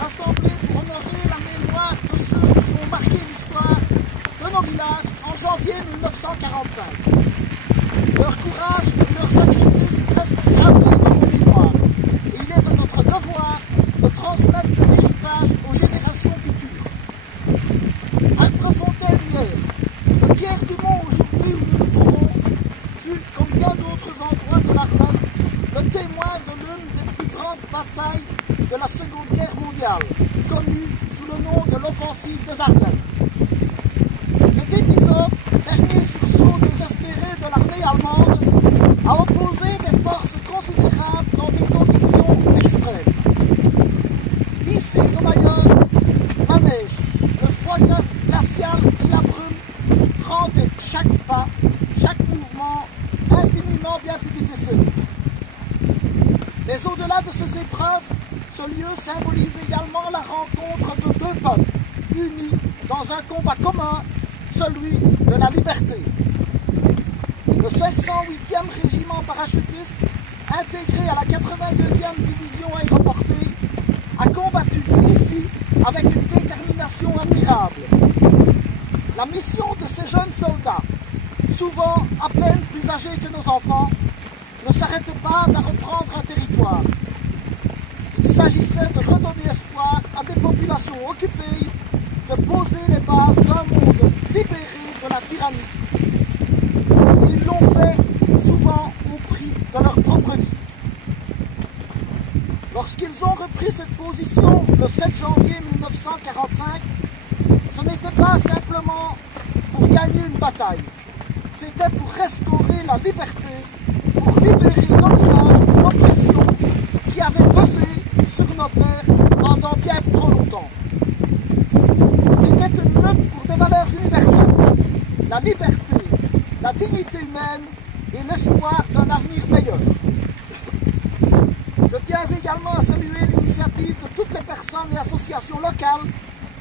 rassemblés pour honorer la mémoire de ceux qui ont marqué l'histoire de nos villages en janvier 1945. Leur courage et leur sacrifice restent gravés dans nos mémoires et il est de notre devoir de transmettre cet héritage aux générations futures. Arc-Fontaine hier, le tiers du mont aujourd'hui où nous nous trouvons, fut, comme bien d'autres endroits de l'Ardenne, le témoin de l'une des plus grandes batailles de la Seconde Guerre mondiale, connue sous le nom de l'offensive des Ardennes. Cet épisode, dernier sursaut désespéré de l'armée allemande, a opposé des forces considérables dans des conditions extrêmes. Ici comme ailleurs, la neige, le froid glacial et la brume rendaient chaque pas, chaque mouvement infiniment bien plus difficile. Mais au-delà de ces épreuves, ce lieu symbolise également la rencontre de deux peuples, unis dans un combat commun, celui de la liberté. Le 508e régiment parachutiste, intégré à la 82e division aéroportée, a combattu ici avec une détermination admirable. La mission de ces jeunes soldats, souvent à peine plus âgés que nos enfants, ne s'arrête pas à reprendre un territoire. Il s'agissait de redonner espoir à des populations occupées, de poser les bases d'un monde libéré de la tyrannie. Et ils l'ont fait souvent au prix de leur propre vie. Lorsqu'ils ont repris cette position le 7 janvier 1945, ce n'était pas simplement pour gagner une bataille, c'était pour restaurer la liberté, pour libérer nos villages de l'oppression qui avait pesé sur nos terres pendant bien trop longtemps. C'était une lutte pour des valeurs universelles, la liberté, la dignité humaine et l'espoir d'un avenir meilleur. Je tiens également à saluer l'initiative de toutes les personnes et associations locales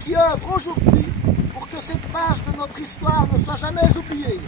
qui œuvrent aujourd'hui pour que cette page de notre histoire ne soit jamais oubliée.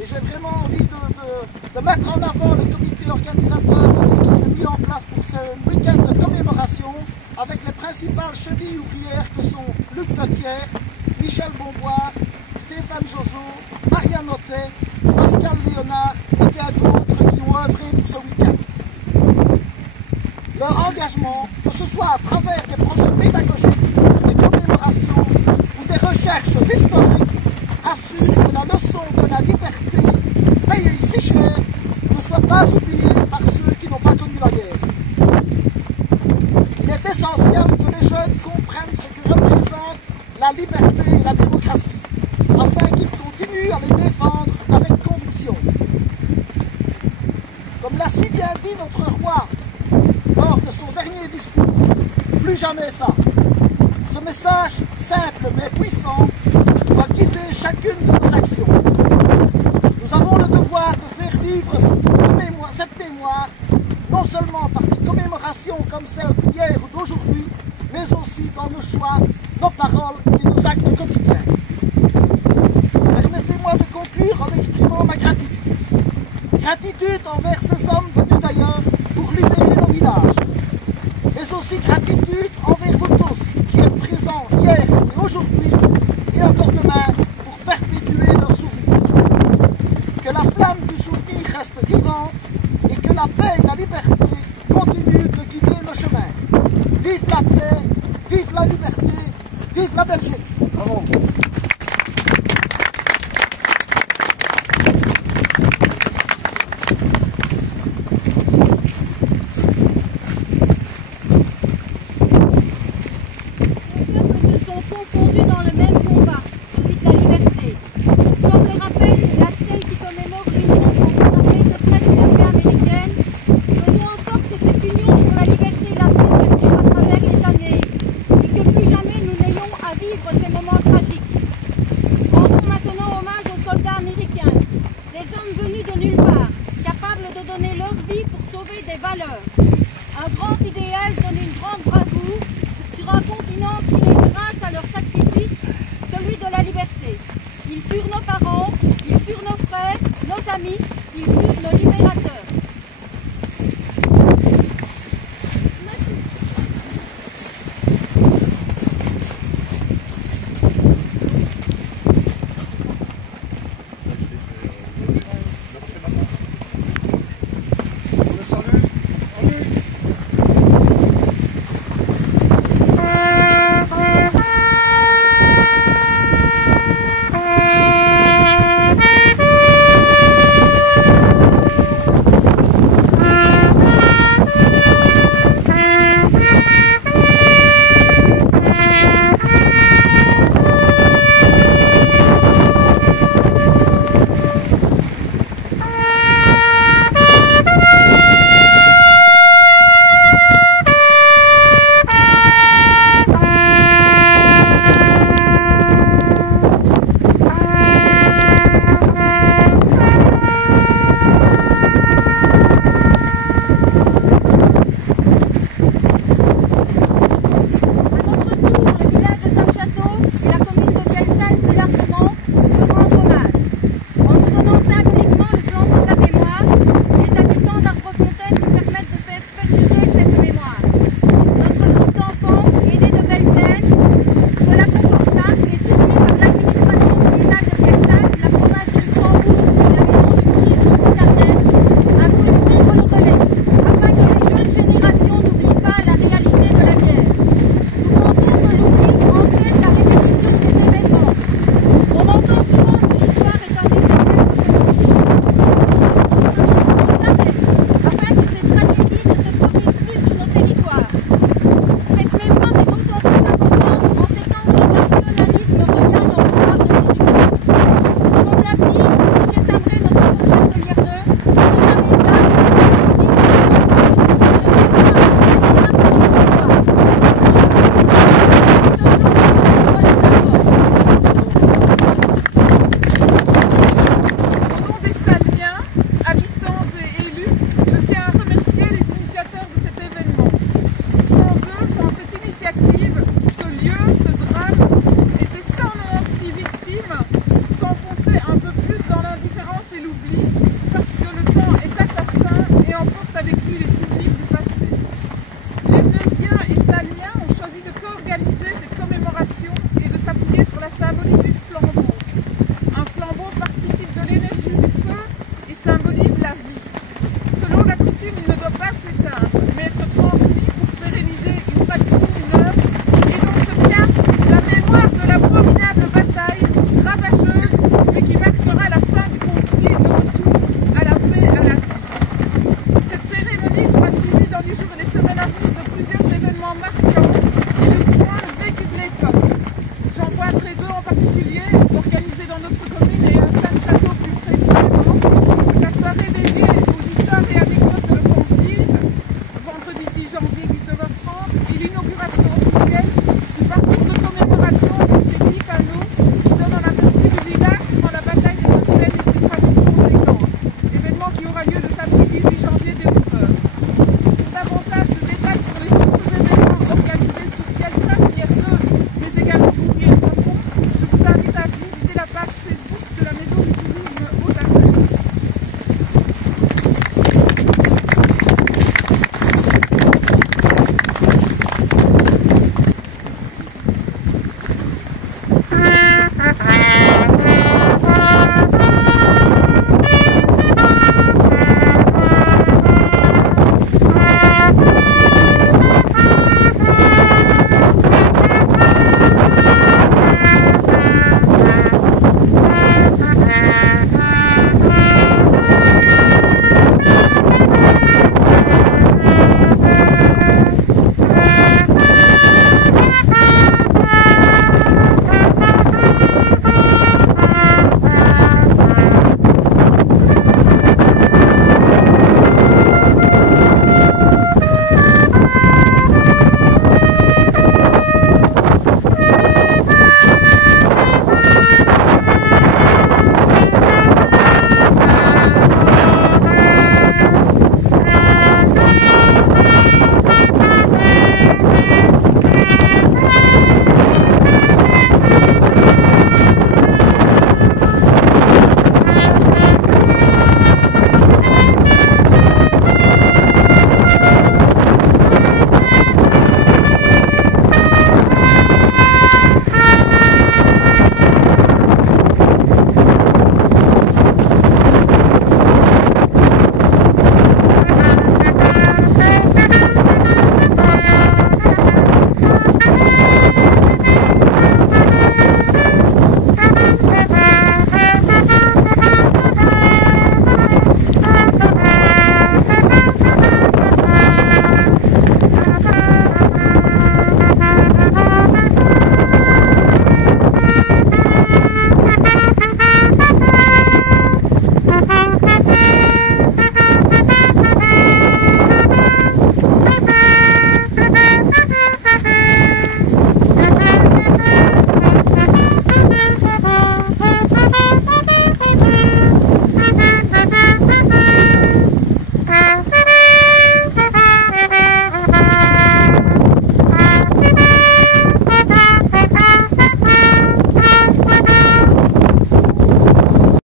Et j'ai vraiment envie de mettre en avant le comité organisateur aussi qui s'est mis en place pour ce week-end de commémoration avec les principales chevilles ouvrières que sont Luc Detière, Michel Bonbois, Stéphane Josot, Marianne Ottet, Pascal Léonard, ce soit à travers des projets pédagogiques, des commémorations ou des recherches historiques, assure que la leçon de la liberté, payée si cher, ne soit pas oubliée par ceux qui n'ont pas connu la guerre. Il est essentiel que les jeunes comprennent ce que représente la liberté et la démocratie, afin qu'ils continuent à les défendre avec conviction. Comme l'a si bien dit notre roi lors de son dernier discours, plus jamais ça. Ce message simple mais puissant doit guider chacune de nos actions. Nous avons le devoir de faire vivre cette mémoire, non seulement par des commémorations comme celle d'hier ou d'aujourd'hui, mais aussi dans nos choix, nos paroles et nos actes quotidiens. Permettez-moi de conclure en exprimant ma gratitude. Gratitude envers ces hommes venus d'ailleurs pour libérer nos villages, mais aussi gratitude envers vous tous qui êtes présents hier et aujourd'hui et encore demain pour perpétuer leurs souvenirs. Que la flamme du souvenir reste vivante et que la paix et la liberté continuent de guider nos chemins. Vive la paix, vive la liberté, vive la Belgique. Bravo. Un grand idéal donne une grande bravoure sur un continent qui est, grâce à leur sacrifice, celui de la liberté. Ils furent nos parents, ils furent nos frères, nos amis, ils furent